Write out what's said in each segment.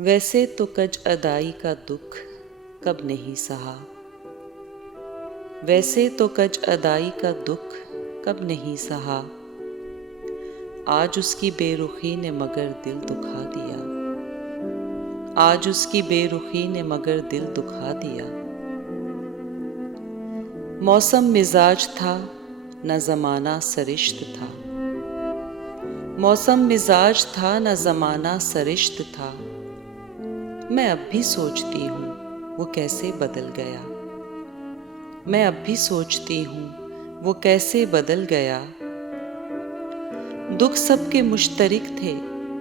वैसे तो कज अदाई का दुख कब नहीं सहा। वैसे तो कज अदाई का दुख कब नहीं सहा। आज उसकी बेरुखी ने मगर दिल दुखा दिया। आज उसकी बेरुखी ने मगर दिल दुखा दिया। मौसम मिजाज था न ज़माना सरिश्त था। मौसम मिजाज था न ज़माना सरिश्त था। मैं अब भी सोचती हूँ वो कैसे बदल गया। मैं अब भी सोचती हूँ वो कैसे बदल गया। दुख सबके मुश्तरिक थे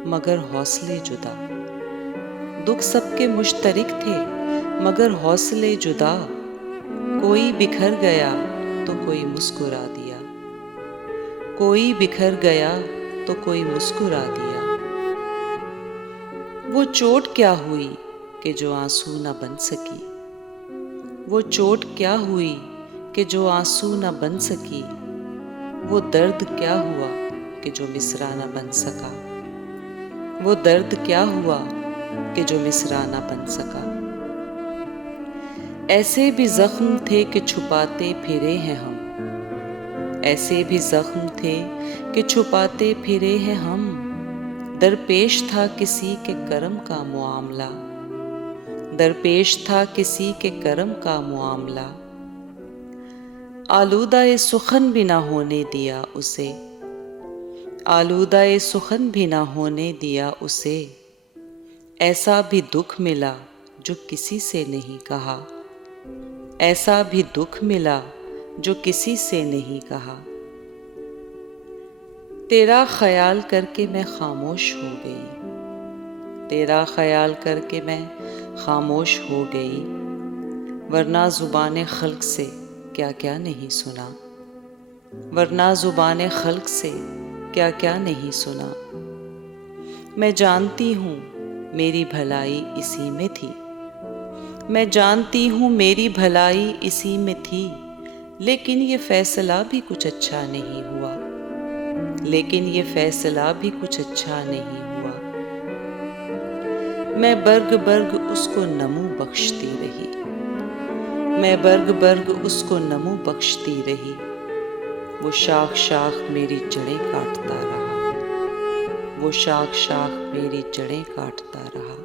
मगर हौसले जुदा। दुख सबके मुश्तरिक थे मगर हौसले जुदा। कोई बिखर गया तो कोई मुस्कुरा दिया। कोई बिखर गया तो कोई मुस्कुरा दिया। वो चोट क्या हुई कि जो आंसू न बन सकी। वो चोट क्या हुई कि जो आंसू न बन सकी। वो दर्द क्या हुआ कि जो मिसरा न बन सका। वो दर्द क्या हुआ कि जो मिसरा न बन सका। ऐसे भी जख्म थे कि छुपाते फिरे हैं हम। ऐसे भी जख्म थे कि छुपाते फिरे हैं हम। दरपेश था किसी के करम का मुआमला। दरपेश था किसी के करम का मुआमला। आलूदा-ए सुखन भी ना होने दिया उसे। आलूदा-ए सुखन भी ना होने दिया उसे। ऐसा भी दुख मिला जो किसी से नहीं कहा। ऐसा भी दुख मिला जो किसी से नहीं कहा। तेरा ख्याल करके मैं खामोश हो गई। तेरा ख्याल करके मैं खामोश हो गई। वरना ज़ुबान खल्क से क्या क्या नहीं सुना। वरना ज़ुबान खल्क से क्या क्या नहीं सुना। मैं जानती हूँ मेरी भलाई इसी में थी। मैं जानती हूँ मेरी भलाई इसी में थी। लेकिन ये फैसला भी कुछ अच्छा नहीं हुआ। लेकिन ये फैसला भी कुछ अच्छा नहीं हुआ। मैं बर्ग बर्ग उसको नमू बख्शती रही। मैं बर्ग बर्ग उसको नमू बख्शती रही। वो शाख शाख मेरी जड़ें काटता रहा। वो शाख शाख मेरी जड़ें काटता रहा।